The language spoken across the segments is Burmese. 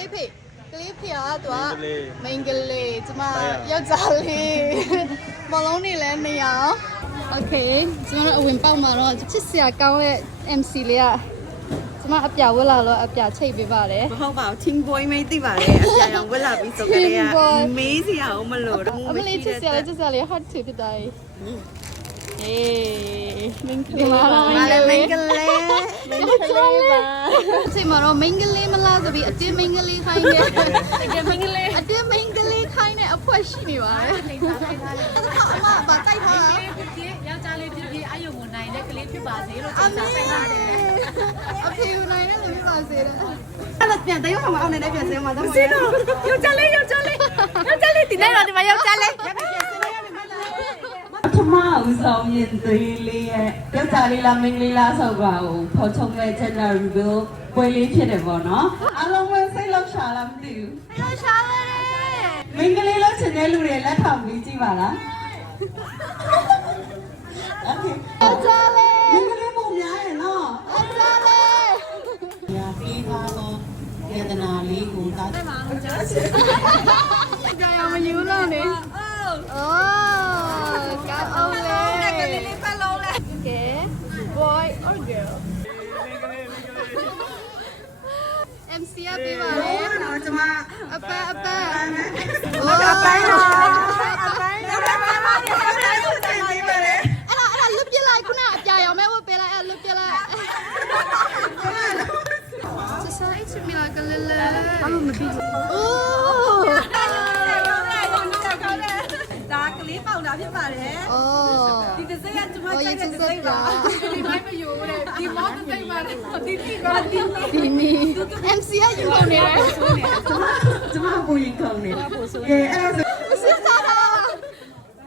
လေးဖေကလေးဖေကသူကမိန်ကလေးကျမယောက်ျားလေးမလုံးနေလဲနေအောင်โอเคကျမတို့အဝင်ပေါက်မှာတော့ချစ်စရာကောင်းတဲ့ MC လေးကကျမအပြဝက်လာတော့အပြချိတ်ပေးပါတယ်မဟုတ်ပါဘူး Team Boy မိတ်သိပါတယ်အပြရောင်ဝက်လာပြီးဆိုကြတဲ့ကမေးစရာအောင်မလို့တော့အမလေးချစ်စရာလေး hot tip ဖြစ်သွားပြီအေးမင်္ဂလာပါမင်္ဂလာပါဒီမှာတော့မင်္ဂလာမလားဆိုပြီးအတင်းမင်္ဂလာခိုင်းနေတကယ်မင်္ဂလာအတင်းမင်္ဂလာခိုင်းနေအဖွဲရှိနေပါတယ်အဲ့ဒါအမဗာတိုက်ထားတာယောက်ျားလေးဖြစ်ဖြစ်အယုံကိုနိုင်တဲ့ကလေးဖြစ်ပါစေလို့ကျေးဇူးတင်ပါတယ်အဖေကိုနိုင်တဲ့လူဖြစ်ပါစေတဲ့အဲ့ဒါပြန်တရုတ်ဆောင်အောင်နေတဲ့ပြန်စင်းမှာတော့မစင်းတော့ယောက်ျားလေးဒီနေ့တော့ဒီမှာယောက်ျားလေးပထမဦးဆောင်ရင်သေးလေးရဲ့ယောက်ျားလေးလားမိန်းကလေးလားဆိုတော့ဖော်ထုတ်မဲ့ gender reveal ပွဲလေးဖြစ်တယ်ပေါ့နော်အားလုံးပဲစိတ်လောက်ရှာလားမသိဘူးလောက်ရှာတယ်မိန်းကလေးလို့ချင်တဲ့လူတွေလက်ထောင်ပြီးကြည့်ပါလားโอเคယောက်ျားလေးမိန်းကလေးပုံများရဲ့နော်ယောက်ျားလေးညာပြီးသွားတော့ယတနာလေးကိုတားတယ်ပါကြာရမယူလို့နေအိုးကောင်းအောင်လေကလေးလေးပတ်လုံးလေ Okay boy or girl MC ရပေးပါလေတော့ကျွန်မအပန်းအပိုင်းတော့အပိုင်းပါအဲ့ဒါလွတ်ပြလိုက်ခုနအပြာရောင်မဲဝတ်ပေးလိုက်အဲ့လွတ်ပြလိုက်ဆက်စားအစ်မီလာကလေးလေးအမမပြီးအိုးဒါကလေးပေါင်တာဖြစ်ပါတယ်။အော်ဒီတစ်စိတ်ကကျွန်မကြိုက်တဲ့တစ်စိတ်ပါဒီမိုင်းမယူတဲ့ဒီမောင်းတစ်စိတ်မှာဒီတီပါဒီဒီနီ MC ကယူကုန်နေတယ်ကျွန်မကိုရင်ကုန်နေကဲအဲ့ဒါဆိုစစ်စားတာ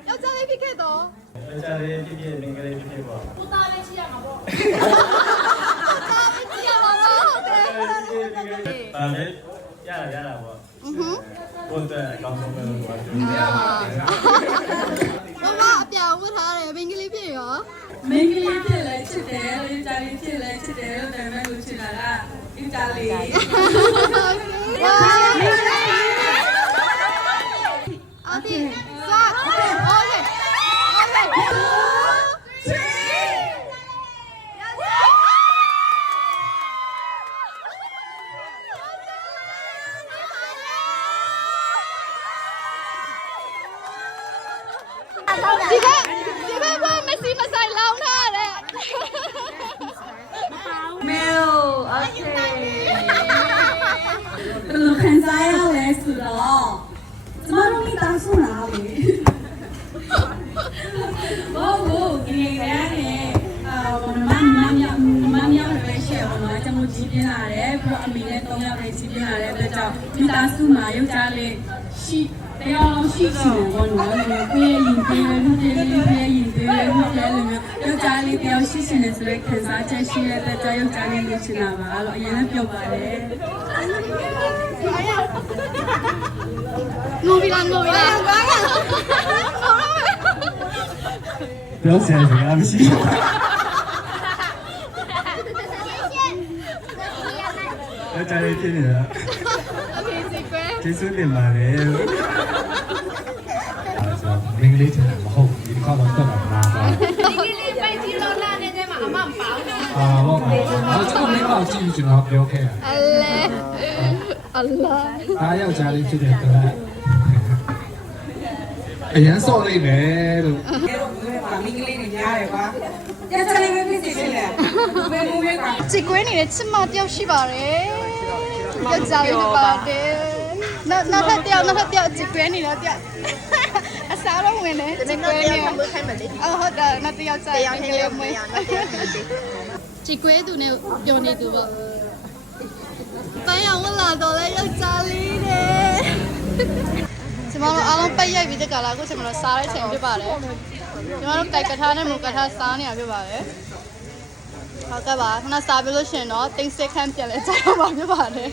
ယောက်ျားလေးဖြစ်ခဲ့တော့ယောက်ျားလေးဖြစ်ဖြစ်မိန်းကလေးဖြစ်ဖြစ်ပေါ့ပူသားလေးရှိရမှာပေါ့ကြည့်ရပါတော့ဟုတ်တယ်ဒါလည်းရတာပေါ့ဘုန်းတော်အကောင်းဆုံးပဲလို့ပြောတယ်မမအပြောင်းဝတ်ထားတယ်မိန်းကလေးဖြစ်ရောမိန်းကလေးဖြစ်လဲချစ်တယ်ယောက်ျားလေးဖြစ်လဲချစ်တယ်လို့တယ်မဲ့လို့ချစ်တာကအင်တာလေးဝါအဒီစားโอเคဒီဘက်မစီမဆိုင်လောင်းထားတယ်မေလ်โอเคလူခံစားရလဲဆိုတော့ကျမတို့မိသားစုလားလေဟုတ်ဒီနေ့လည်းမမမြောက်လည်းရှယ်ပါတော့ကျွန်တော်ကြည့်ပြလာတယ်ပြီးတော့အမေနဲ့၃ယောက်လည်းကြည့်ပြလာတယ်ပြီးတော့မိသားစုမှာယောက်ျားလေးရှိတရားလုံးရှိချင်တယ်ဘောနော်ကိုယ်ရင်ပေးလို့ဒီလေးပေးရင်ပေးလို့လည်းယောက်ျားလေးတယောက်ရှိချင်တယ်ဆိုတဲ့ခံစားချက်ရှိတဲ့အတွက်ယောက်ျားလေးလိုချင်တာပါအဲ့တော့အရင်လည်းပြောပါတယ်ငိုပြီလားပြောစရာစကားမရှိဘူးယောက်ျားလေးဖြစ်နေတာโอเคစီကွယ်ကျေးဇူးတင်ပါတယ်မင်္ဂလေးချင်တာမဟုတ်ဒီတစ်ခါတော့တက်တာမလားပါဒီကလေးပိုက်ကြီးလောလာနေတဲ့မှာအမမပေါင်းတော့ဟုတ်ပါဘူးကျွန်တော်မိမကြည့်ကျွန်တော်ပြောခဲ့တာအလာအားယောက်ျားလေးဖြစ်တဲ့အတွက်အရန်စော့လိုက်မယ်လို့မိန်းကလေးတွေများတယ်ကွာယောက်ျားလေးပဲဖြစ်စေချင်တယ်ဘယ်လိုလဲကွာချစ်ကွေးနေတဲ့ချစ်မတယောက်ရှိပါတယ်ယောက်ျားလေးဖြစ်ပါတယ်နောက်ထပ်တယောက်ချစ်ကွေးနေတဲ့တယောက်အစားတော့ဝင်တယ်ချစ်ကွေးနေအော်ဟုတ်တယ်နောက်တယောက်စားတယ်ကလေးမွေးချစ်ကွေးသူနဲ့ပြောနေသူပေါ့ပန်းရောင်ဝင်လာတော့လဲယောက်ျားလေးတဲ့ကျမတို့အားလုံးပိတ်ရိုက်ပြီးတဲ့ကာလကိုကျမတို့စားတဲ့ချိန်ဖြစ်ပါတယ်ကျမတို့ကြိုက်ကထားနဲ့မူကထားစားနေရဖြစ်ပါတယ်ဟုတ်ကဲ့ပါခဏစားပြီးလို့ရှင်တော့တိတ်စိတ်ခန့်ပြန်လဲကြားတော့မှာဖြစ်ပါတယ်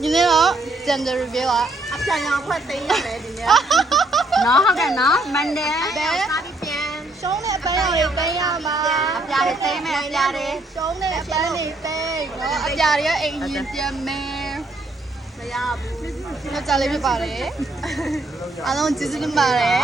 ဒီနေ့တော့ gender reveal အပြန်ရောင်ဖွဲ့သိမ်းရမယ်ဒီနေ့နော်ဟုတ်ကဲ့နော် Monday စားပြီးပြန်ရှုံးတဲ့အပန်းတွေသိမ်းရမှာအပြားတွေသိမ်းမယ်အပြားတွေရှုံးတဲ့အပန်းတွေသိမ်းနော်အပြားတွေကအိမ်ရင်ပြန်မယ် ယောက်ျားလေးဖြစ်ပါတယ်အားလုံးကျေးဇူးတင်ပါတယ်